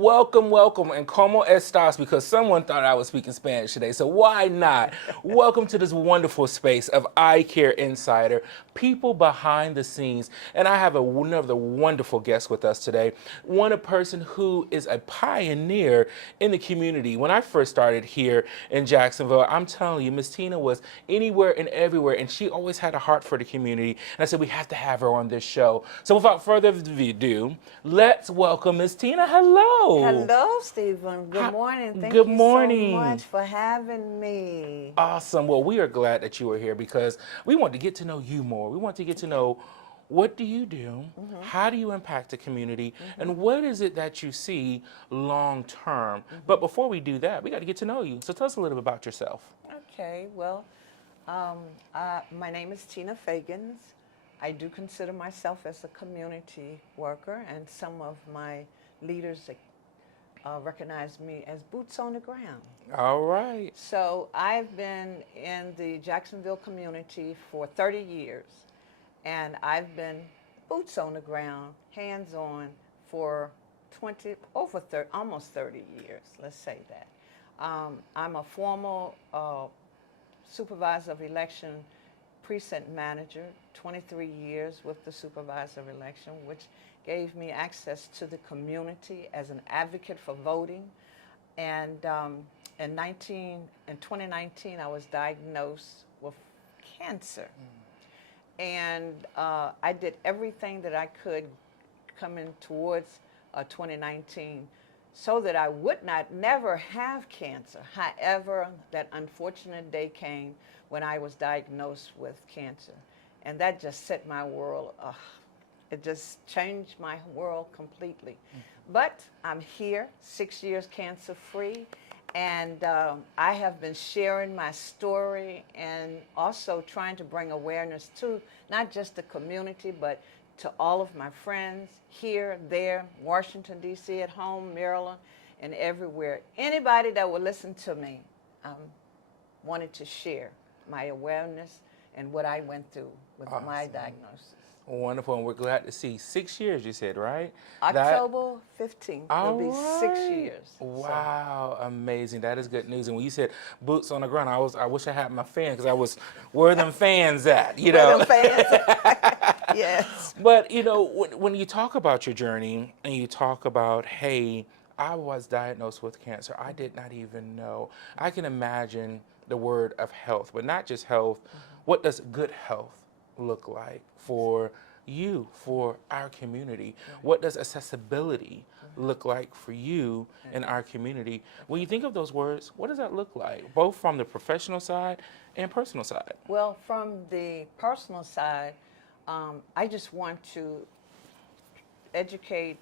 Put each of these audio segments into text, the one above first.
welcome, welcome, and como estas, because someone thought I was speaking Spanish today, so why not? Welcome to this wonderful space of iCCaRE Insider, people behind the scenes. And I have another wonderful guest with us today, a person who is a pioneer in the community. When I first started here in Jacksonville, I'm telling you, Miss Tina was anywhere and everywhere, and she always had a heart for the community. And I said, we have to have her on this show. So without further ado, let's welcome Miss Tina. Hello. Hello, Stephen. Good morning. Thank Good you morning. so much for having me. Awesome. Well, we are glad that you are here because we want to get to know you more. We want to get to know, what do you do? How do you impact the community? And what is it that you see long term? But before we do that, we got to get to know you. So tell us a little bit about yourself. Okay, well, my name is Tina Feggans. I do consider myself as a community worker, and some of my leaders recognize me as boots on the ground. All right. So I've been in the Jacksonville community for 30 years, and I've been boots on the ground, hands-on for almost 30 years, let's say that. I'm a former supervisor of election precinct manager, 23 years with the supervisor of election, which gave me access to the community as an advocate for voting. And in 2019, I was diagnosed with cancer. And I did everything that I could coming towards 2019 so that I would never have cancer. However, that unfortunate day came when I was diagnosed with cancer. And that just set my world, it just changed my world completely. But I'm here, 6 years cancer-free, and I have been sharing my story and also trying to bring awareness to not just the community, but to all of my friends here, there, Washington, D.C., at home, Maryland, and everywhere. Anybody that will listen to me wanted to share my awareness and what I went through with my diagnosis. Wonderful, and we're glad to see 6 years, you said, right? October 15th will be 6 years. Wow, amazing. That is good news. And when you said boots on the ground, I wish I had my fan, because where are them fans at? You know? Where them fans at? Yes. But, you know, when you talk about your journey and you talk about, hey, I was diagnosed with cancer, I did not even know. I can imagine the word of health, but not just health. What does good health look like for you, for our community? What does accessibility look like for you in our community? When you think of those words, what does that look like, both from the professional side and personal side? Well, from the personal side, I just want to educate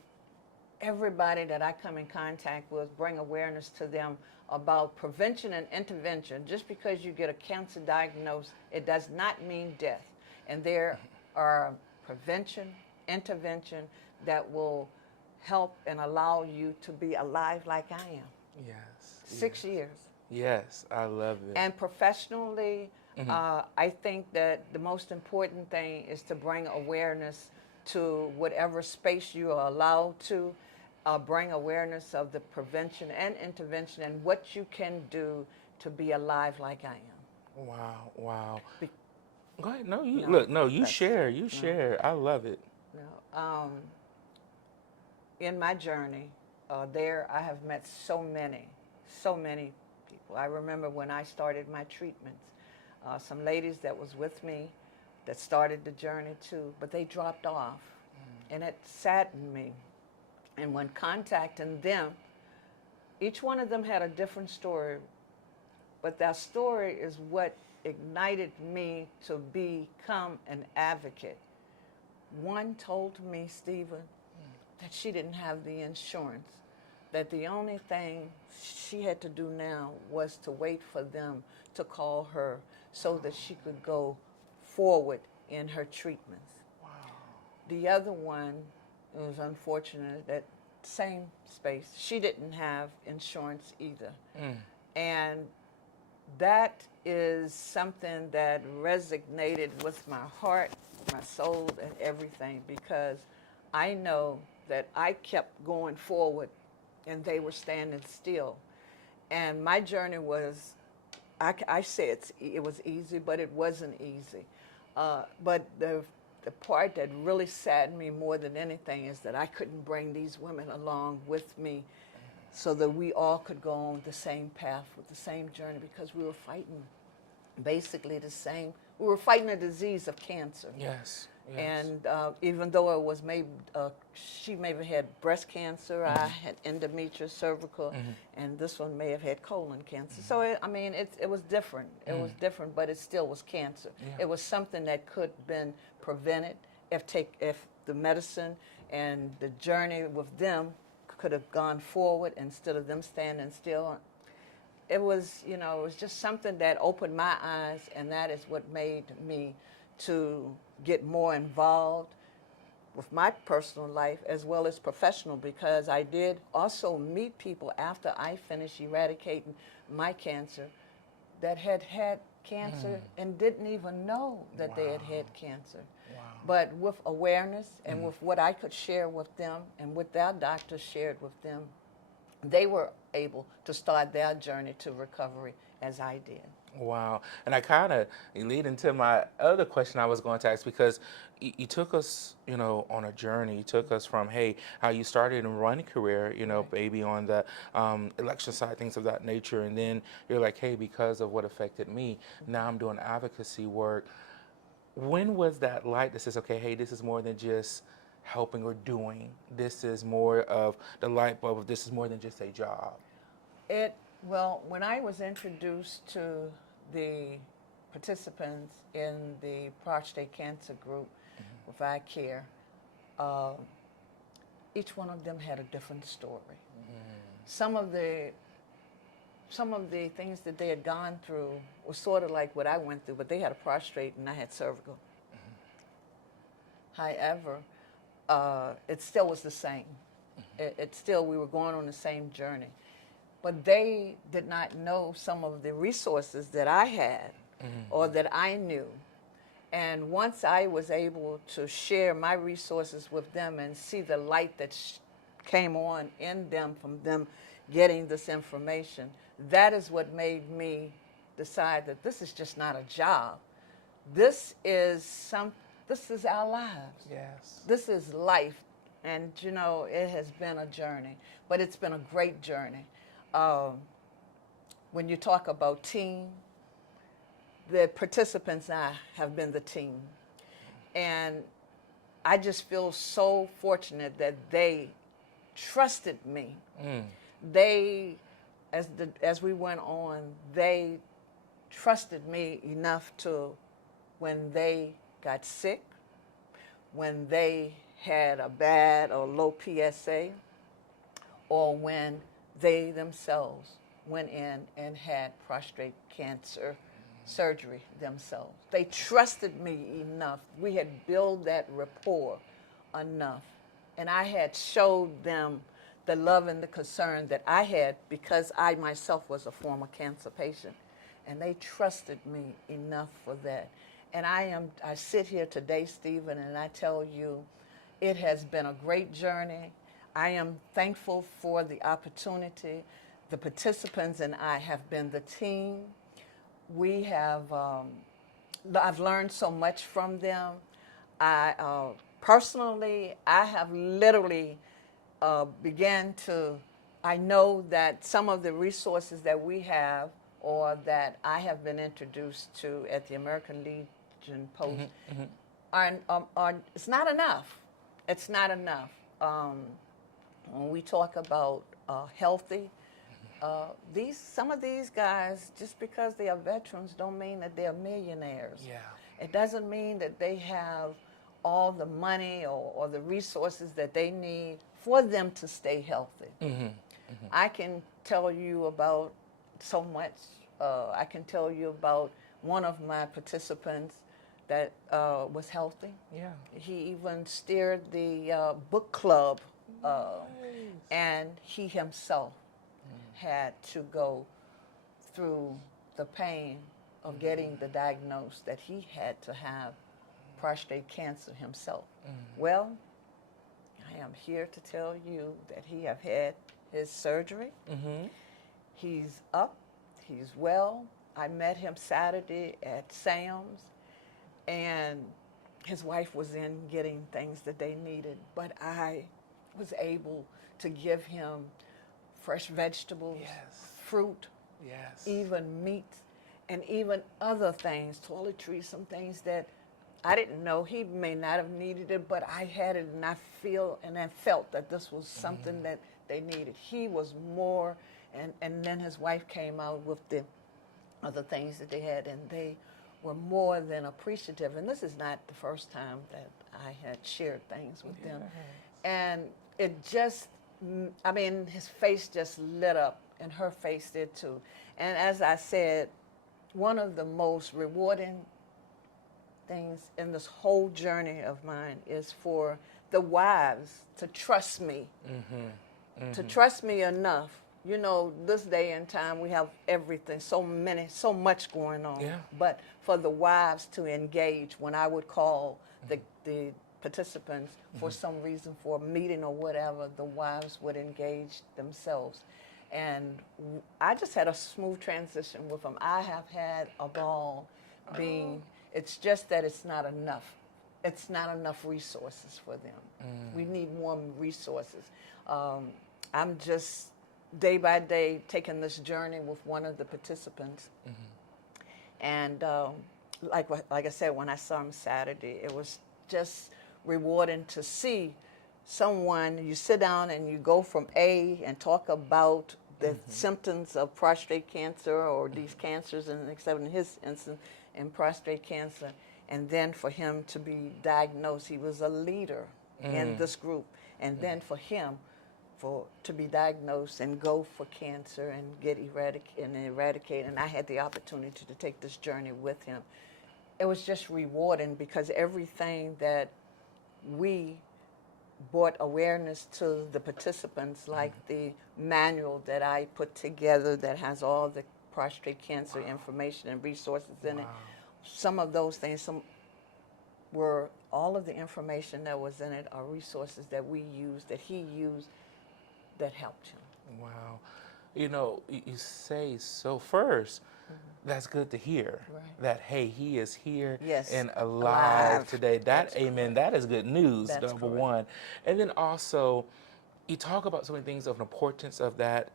everybody that I come in contact with, bring awareness to them about prevention and intervention. Just because you get a cancer diagnosis, it does not mean death. And there are prevention, intervention that will help and allow you to be alive like I am. Yes. 6 years. Yes, I love it. And professionally, I think that the most important thing is to bring awareness to whatever space you are allowed to, bring awareness of the prevention and intervention and what you can do to be alive like I am. Wow, wow. Go ahead. No, you share. I love it. In my journey, there I have met so many people. I remember when I started my treatments, some ladies that was with me that started the journey too, but they dropped off, and it saddened me. And when contacting them, each one of them had a different story, but that story is what ignited me to become an advocate. One told me, Stephen, that she didn't have the insurance, that the only thing she had to do now was to wait for them to call her so that she could go forward in her treatments. Wow. The other one, it was unfortunate, that same space, she didn't have insurance either. And that is something that resonated with my heart, my soul, and everything, because I know that I kept going forward and they were standing still. And my journey was, I say it was easy, but it wasn't easy. But the part that really saddened me more than anything is that I couldn't bring these women along with me so that we all could go on the same path with the same journey, because we were fighting basically the same. We were fighting a disease of cancer. Yes. Yes. And even though it was maybe, she maybe had breast cancer, I had endometrial, cervical, and this one may have had colon cancer. So it was different. It was different, but it still was cancer. Yeah. It was something that could have been prevented if the medicine and the journey with them could have gone forward instead of them standing still. It was, it was just something that opened my eyes, and that is what made me to get more involved with my personal life as well as professional, because I did also meet people after I finished eradicating my cancer that had had cancer and didn't even know that they had had cancer. Wow. But with awareness and with what I could share with them and what their doctors shared with them, they were able to start their journey to recovery as I did. Wow. And I kind of lead into my other question I was going to ask, because you took us, on a journey. You took us from, hey, how you started in running career, Right. maybe on the election side, things of that nature. And then you're like, hey, because of what affected me, now I'm doing advocacy work. When was that light that says, okay, hey, this is more than just helping or doing. This is more of the light bulb. This is more than just a job. Well, when I was introduced to the participants in the prostate cancer group with iCCaRE, each one of them had a different story. Some of the things that they had gone through was sort of like what I went through, but they had a prostate and I had cervical. However, it still was the same. It still, we were going on the same journey. But they did not know some of the resources that I had or that I knew. And once I was able to share my resources with them and see the light that came on in them from them getting this information, that is what made me decide that this is just not a job. This is our lives. Yes. This is life. And, it has been a journey, but it's been a great journey. When you talk about team, the participants and I have been the team. And I just feel so fortunate that they trusted me. They, as we went on, they trusted me enough to, when they got sick, when they had a bad or low PSA, or when they themselves went in and had prostate cancer surgery themselves. They trusted me enough. We had built that rapport enough. And I had showed them the love and the concern that I had, because I myself was a former cancer patient. And they trusted me enough for that. And I sit here today, Stephen, and I tell you, it has been a great journey. I am thankful for the opportunity. The participants and I have been the team. We have, I've learned so much from them. Personally, I have literally I know that some of the resources that we have or that I have been introduced to at the American Legion Post are it's not enough. It's not enough. When we talk about healthy, some of these guys, just because they are veterans, don't mean that they're millionaires. Yeah. It doesn't mean that they have all the money or the resources that they need for them to stay healthy. I can tell you about so much. I can tell you about one of my participants that was healthy. Yeah. He even steered the book club, and he himself had to go through the pain of getting the diagnosis that he had to have prostate cancer himself. Well, I am here to tell you that he have had his surgery. Mm-hmm. He's up. He's well. I met him Saturday at Sam's, and his wife was in getting things that they needed, but I was able to give him fresh vegetables, Yes. fruit, Yes. even meat, and even other things, toiletries, some things that I didn't know. He may not have needed it, but I had it, and I felt that this was something that they needed. He was more, and then his wife came out with the other things that they had, and they were more than appreciative. And this is not the first time that I had shared things with them. And it just, I mean, his face just lit up, and her face did too. And as I said, one of the most rewarding things in this whole journey of mine is for the wives to trust me, to trust me enough. You know, this day and time we have everything, so much going on. Yeah. But for the wives to engage when I would call the participants for some reason, for a meeting or whatever, the wives would engage themselves. And I just had a smooth transition with them. I have had a ball being, it's just that it's not enough. It's not enough resources for them. We need more resources. I'm just day by day taking this journey with one of the participants. And like I said, when I saw him Saturday, it was just rewarding to see someone, you sit down and you go from A and talk about the symptoms of prostate cancer or these cancers, and except in his instance, in prostate cancer, and then for him to be diagnosed, he was a leader in this group, and then for him to be diagnosed and go for cancer and get eradicated, and I had the opportunity to take this journey with him. It was just rewarding because everything that we brought awareness to the participants, like the manual that I put together that has all the prostate cancer information and resources in it. Some of those things were all of the information that was in it are resources that we used, that he used, that helped him. Wow. You know, you say so first, that's good to hear. Right. That, hey, he is here Yes, and alive today. That, That's amen, correct. that is good news, That's number correct. one. And then also, you talk about so many things of the importance of that.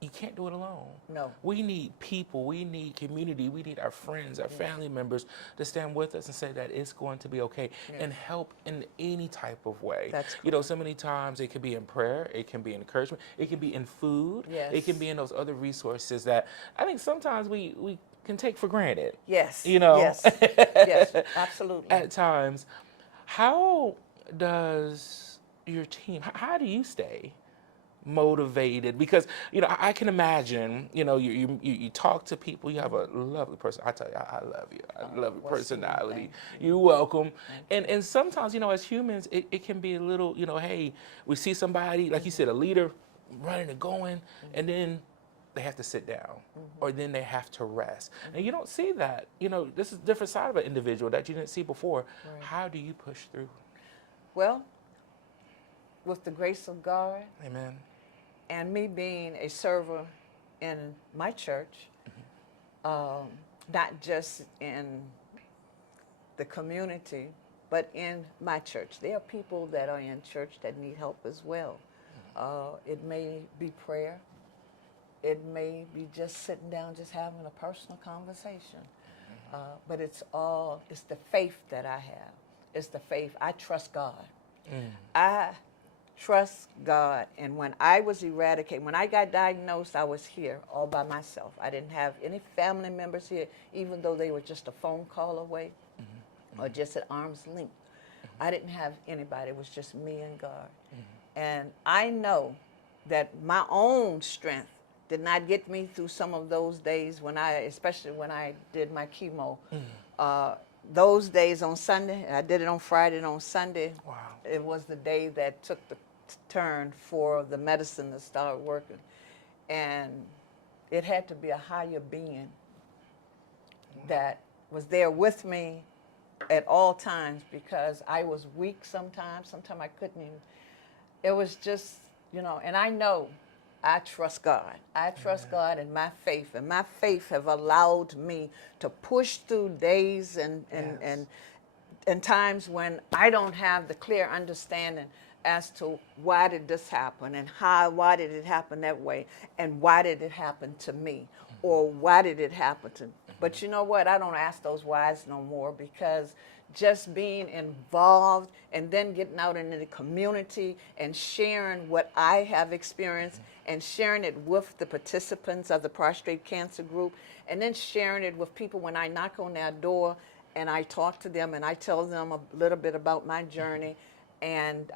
You can't do it alone. No. We need people, we need community, we need our friends, our family members to stand with us and say that it's going to be okay and help in any type of way. That's You know, so many times it can be in prayer, it can be in encouragement, it can be in food, it can be in those other resources that I think sometimes we can take for granted. Yes. You know? Yes. Yes. Absolutely. At times. How does your team, how do you stay motivated? Because you know, I can imagine, you know, you talk to people, you have a lovely person. I tell you, I love you. I love your personality. You're welcome. And sometimes, you know, as humans, it can be a little, you know, hey, we see somebody, like you said, a leader running and going, and then they have to sit down, or then they have to rest. And you don't see that. You know, this is a different side of an individual that you didn't see before. Right. How do you push through? Well, with the grace of God, Amen. and me being a server in my church, not just in the community, but in my church. There are people that are in church that need help as well. It may be prayer. It may be just sitting down, just having a personal conversation. But it's the faith that I have. It's the faith. I trust God. I trust God. And when I was eradicated, when I got diagnosed, I was here all by myself. I didn't have any family members here, even though they were just a phone call away or just at arm's length. I didn't have anybody. It was just me and God. And I know that my own strength did not get me through some of those days especially when I did my chemo. Those days on Sunday, I did it on Friday and on Sunday. Wow. It was the day that took the turn for the medicine to start working. And it had to be a higher being that was there with me at all times, because I was weak sometimes I couldn't even. It was just, you know, and I know I trust God. I trust God and my faith. And my faith have allowed me to push through days and times when I don't have the clear understanding as to why did this happen and why did it happen that way and why did it happen to me or why did it happen to me. But you know what? I don't ask those whys no more, because just being involved and then getting out into the community and sharing what I have experienced and sharing it with the participants of the prostate cancer group, and then sharing it with people when I knock on their door and I talk to them and I tell them a little bit about my journey and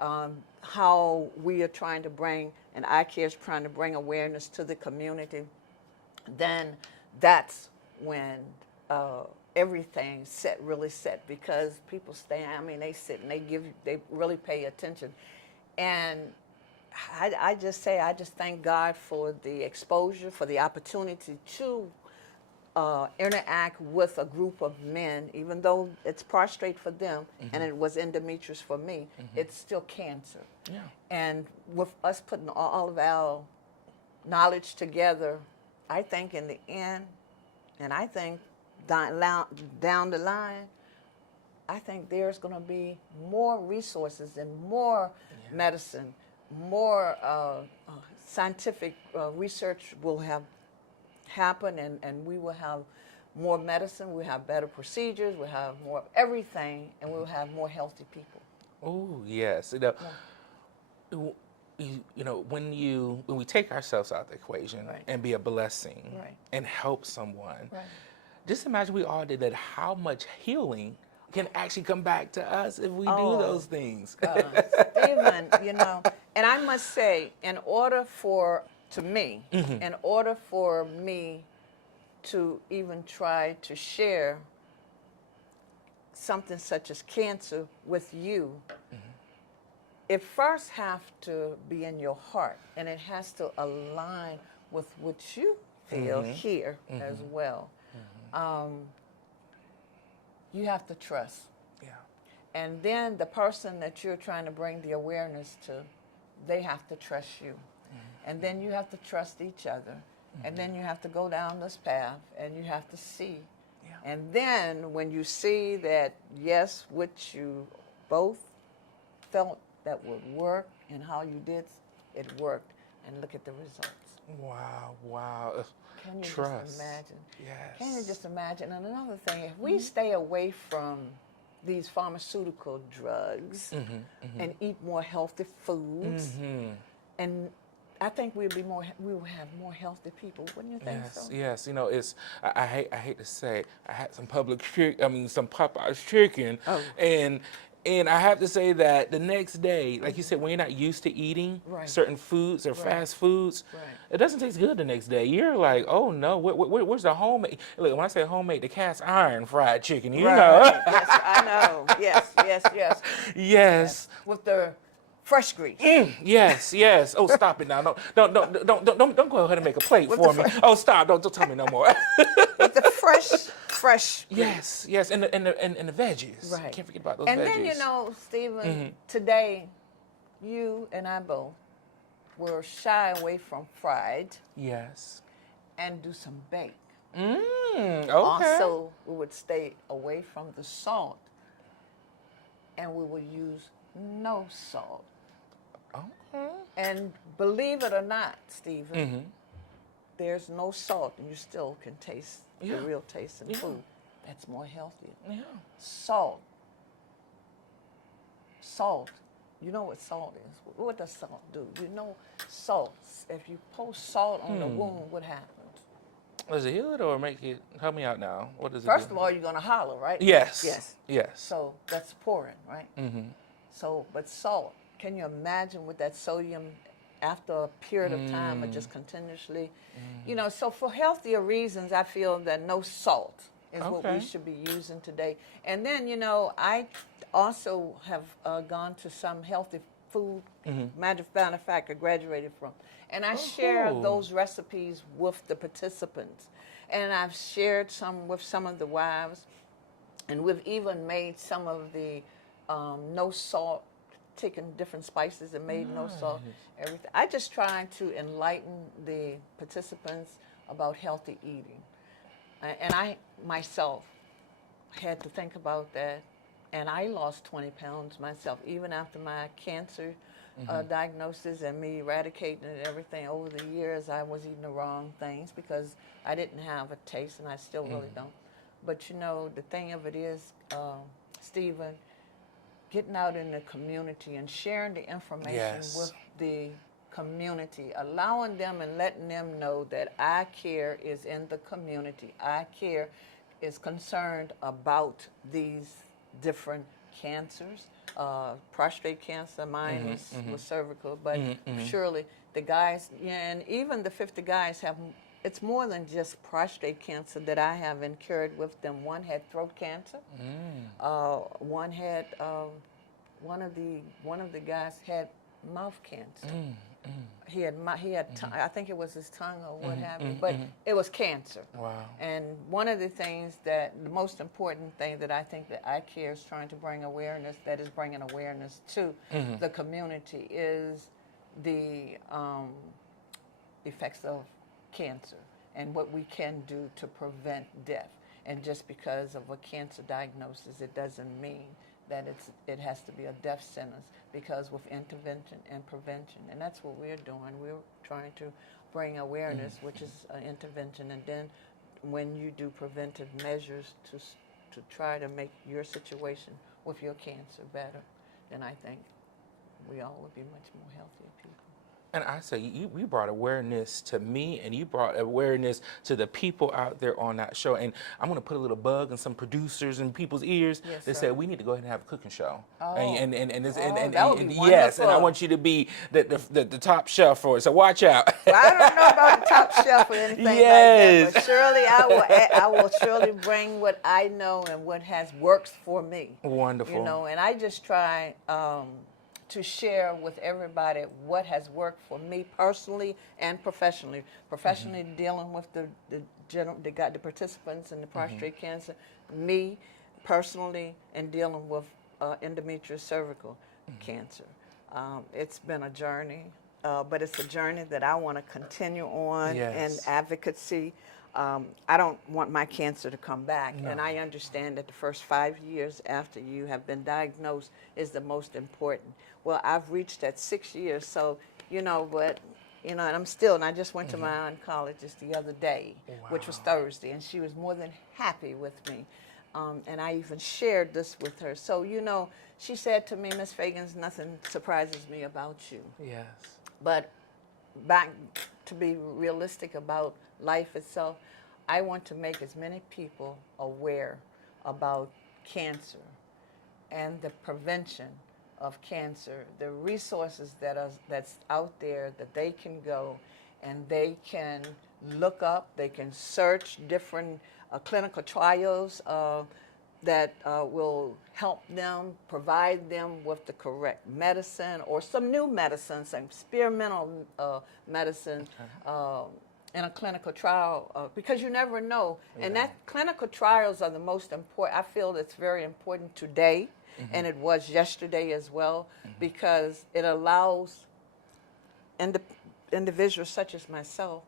how we are trying to bring, and iCCaRE is trying to bring awareness to the community, then that's when everything really set, because people stay, I mean, they sit and they really pay attention. And I just thank God for the exposure, for the opportunity to interact with a group of men, even though it's prostrate for them and it was endometriosis for me, it's still cancer. Yeah. And with us putting all of our knowledge together, I think in the end, and I think down the line, I think there's going to be more resources and more medicine, more scientific research will have happen, and we will have more medicine, we'll have better procedures, we'll have more of everything, and we'll have more healthy people. Oh, yes. You know, when we take ourselves out of the equation and be a blessing and help someone, just imagine we all did that, how much healing can actually come back to us if we do those things. Stephen, you know, and I must say, in order for me to even try to share something such as cancer with you, it first have to be in your heart, and it has to align with what you feel here as well. You have to trust. Yeah. And then the person that you're trying to bring the awareness to, they have to trust you. And then you have to trust each other. And then you have to go down this path and you have to see. Yeah. And then when you see that, yes, what you both felt that would work and how you did, it worked. And look at the results. Wow, wow. Can you Trust. just imagine? Yes. Can you just imagine? And another thing, if we stay away from these pharmaceutical drugs and eat more healthy foods, and I think we will have more healthy people. Wouldn't you think so? Yes. You know, I hate to say, I had some some Popeye's chicken, and I have to say that the next day, like you said, when you're not used to eating certain foods or fast foods, it doesn't taste good the next day. You're like, oh no, where's the homemade? Look, when I say homemade, the cast iron fried chicken, you know. Yes, I know. Yes. With the fresh grease. Yes. Oh, stop it now. Don't go ahead and make a plate for me. Oh, stop. Don't tell me no more. With the fresh grease. Yes. And the veggies. Right. Can't forget about those and veggies. And then, you know, Stephen, today, you and I both were shy away from fried. Yes. And do some bake. Okay. Also, we would stay away from the salt. And we would use no salt. Okay. And believe it or not, Stephen, there's no salt, and you still can taste the real taste in food. That's more healthy. Yeah. Salt. You know what salt is? What does salt do? You know, salt. If you pour salt on the wound, what happens? Does it heal it or make it? Help me out now. What does it First do? of all, you're gonna holler, right? Yes. So that's pouring, right? So, but salt. Can you imagine with that sodium after a period of time or just continuously? You know, so for healthier reasons, I feel that no salt is what we should be using today. And then, you know, I also have gone to some healthy food matter of fact, I graduated from. And I share those recipes with the participants. And I've shared some with some of the wives. And we've even made some of the no salt taken different spices and made no salt, everything. I just try to enlighten the participants about healthy eating. And I myself had to think about that, and I lost 20 pounds myself, even after my cancer diagnosis and me eradicating it and everything. Over the years, I was eating the wrong things because I didn't have a taste, and I still really don't. But you know, the thing of it is, Stephen, getting out in the community and sharing the information with the community, allowing them and letting them know that iCCaRE is in the community. iCCaRE is concerned about these different cancers. Prostate cancer, mine was cervical, but surely the guys, and even the 50 guys have, it's more than just prostate cancer that I have incurred with them. One had throat cancer. One had, one of the guys had mouth cancer. He had I think it was his tongue or what have you, but it was cancer. Wow. And one of the things that, the most important thing that I think that iCCaRE is trying to bring awareness, that is bringing awareness to the community, is the effects of cancer and what we can do to prevent death. And just because of a cancer diagnosis, it doesn't mean that it has to be a death sentence, because with intervention and prevention, and that's what we're doing. We're trying to bring awareness, which is intervention, and then when you do preventive measures to try to make your situation with your cancer better, then I think we all would be much more healthier people. And I say, you brought awareness to me, and you brought awareness to the people out there on that show. And I'm going to put a little bug in some producers and people's ears that say, we need to go ahead and have a cooking show. Oh. And That would be yes, and I wonderful. want you to be the top chef for it. So watch out. Well, I don't know about the top chef or anything like that, but surely I will surely bring what I know and what has worked for me. Wonderful. You know, and I just try to share with everybody what has worked for me personally and professionally. Professionally, dealing with the participants in the prostate cancer. Me personally, and dealing with endometrial cervical cancer. It's been a journey, but it's a journey that I want to continue on in advocacy. I don't want my cancer to come back, and I understand that the first 5 years after you have been diagnosed is the most important. Well, I've reached that 6 years, so, you know, but, you know, and I'm still, and I just went to my oncologist the other day, which was Thursday, and she was more than happy with me. And I even shared this with her. So, you know, she said to me, Miss Feggans, nothing surprises me about you. Yes. But back to be realistic about life itself, I want to make as many people aware about cancer and the prevention of cancer, the resources that's out there that they can go and they can look up, they can search different clinical trials that will help them, provide them with the correct medicine or some new medicine, some experimental medicine in a clinical trial, because you never know. And that clinical trials are the most important. I feel it's very important today, and it was yesterday as well, because it allows individuals such as myself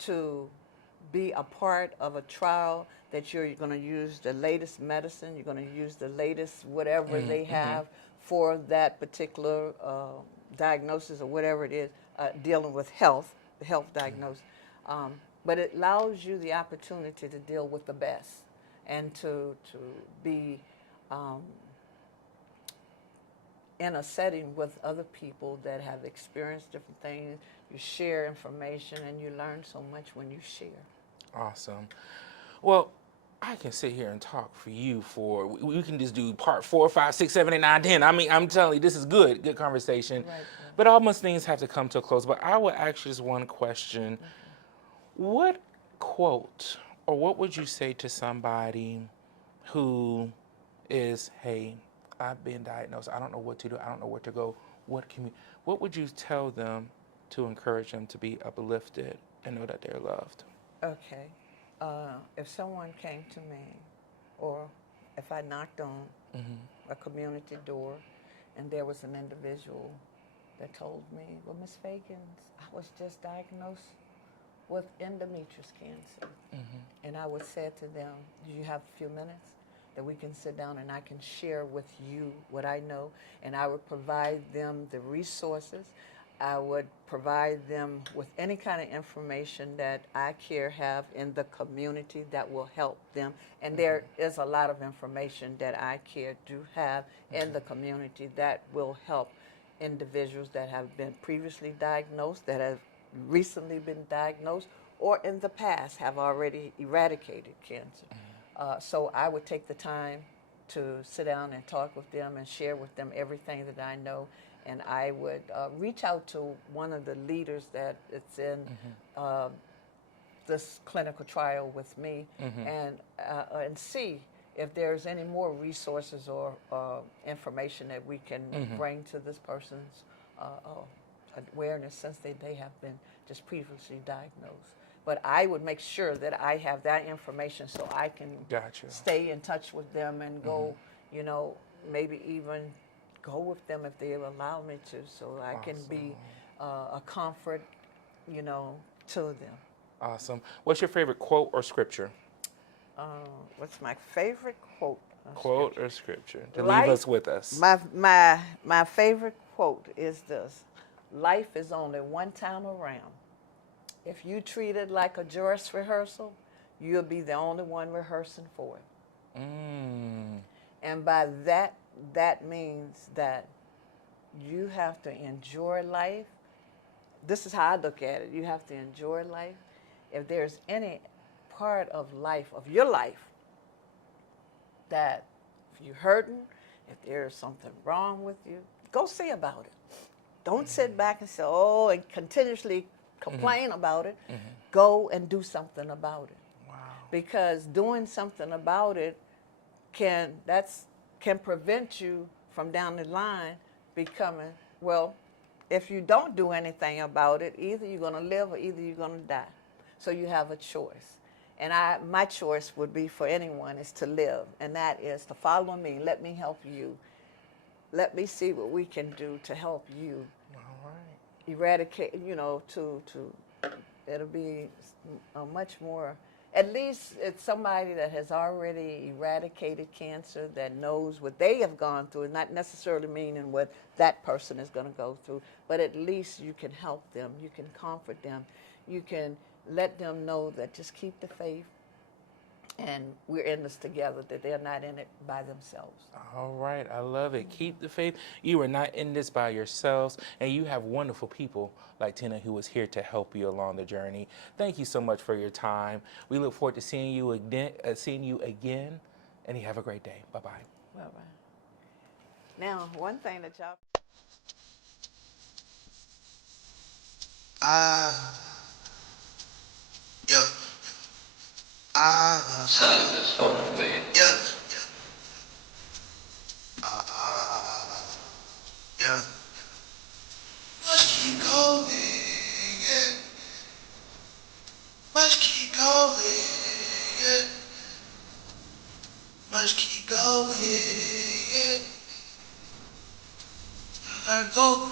to be a part of a trial that you're going to use the latest medicine, you're going to use the latest whatever they have for that particular diagnosis or whatever it is, dealing with health, the health diagnosis. But it allows you the opportunity to deal with the best and to be in a setting with other people that have experienced different things. You share information and you learn so much when you share. Awesome. Well, I can sit here and talk for you for, we can just do part 4, 5, 6, 7, 8, 9, 10. I mean, I'm telling you, this is good conversation. Right. But almost things have to come to a close. But I will ask you just one question. What quote or what would you say to somebody who is, hey, I've been diagnosed, I don't know what to do, I don't know where to go, what would you tell them to encourage them to be uplifted and know that they're loved? Okay. If someone came to me, or if I knocked on a community door And there was an individual that told me, well, Miss Feggans, I was just diagnosed with endometrial cancer. And I would say to them, do you have a few minutes that we can sit down and I can share with you what I know? And I would provide them the resources. I would provide them with any kind of information that iCCaRE have in the community that will help them. And there is a lot of information that iCCaRE do have in the community that will help individuals that have been previously diagnosed, that have recently been diagnosed, or in the past have already eradicated cancer. So I would take the time to sit down and talk with them and share with them everything that I know. And I would reach out to one of the leaders that is in this clinical trial with me, and see if there's any more resources or information that we can bring to this person's awareness, since they have been just previously diagnosed. But I would make sure that I have that information so I can stay in touch with them and go, you know, maybe even go with them if they allow me to, so I can be a comfort, you know, to them. Awesome. What's your favorite quote or scripture? What's my favorite quote? Quote or scripture to leave us with us. My favorite quote is this: life is only one time around. If you treat it like a dress rehearsal, you'll be the only one rehearsing for it. And by that, that means that you have to enjoy life. This is how I look at it. You have to enjoy life. If there's any part of life, of your life, that if you're hurting, if there's something wrong with you, go see about it. Don't sit back and say, oh, and continuously complain about it. Go and do something about it. Wow. Because doing something about it can prevent you from down the line becoming, well, if you don't do anything about it, either you're going to live or either you're going to die. So you have a choice. And my choice would be for anyone is to live, and that is to follow me. Let me help you. Let me see what we can do to help you. All right. Eradicate, you know, it'll be a much more, at least it's somebody that has already eradicated cancer, that knows what they have gone through, not necessarily meaning what that person is going to go through, but at least you can help them, you can comfort them, you can let them know that just keep the faith, and we're in this together, that they're not in it by themselves. All right, I love it. Keep the faith. You are not in this by yourselves, and you have wonderful people like Tina who is here to help you along the journey. Thank you so much for your time. We look forward to seeing you again, and you have a great day. Bye-bye. Bye-bye. Now, one thing that y'all... Must keep going, yeah. Must keep going, yeah. Must keep going, yeah. I go.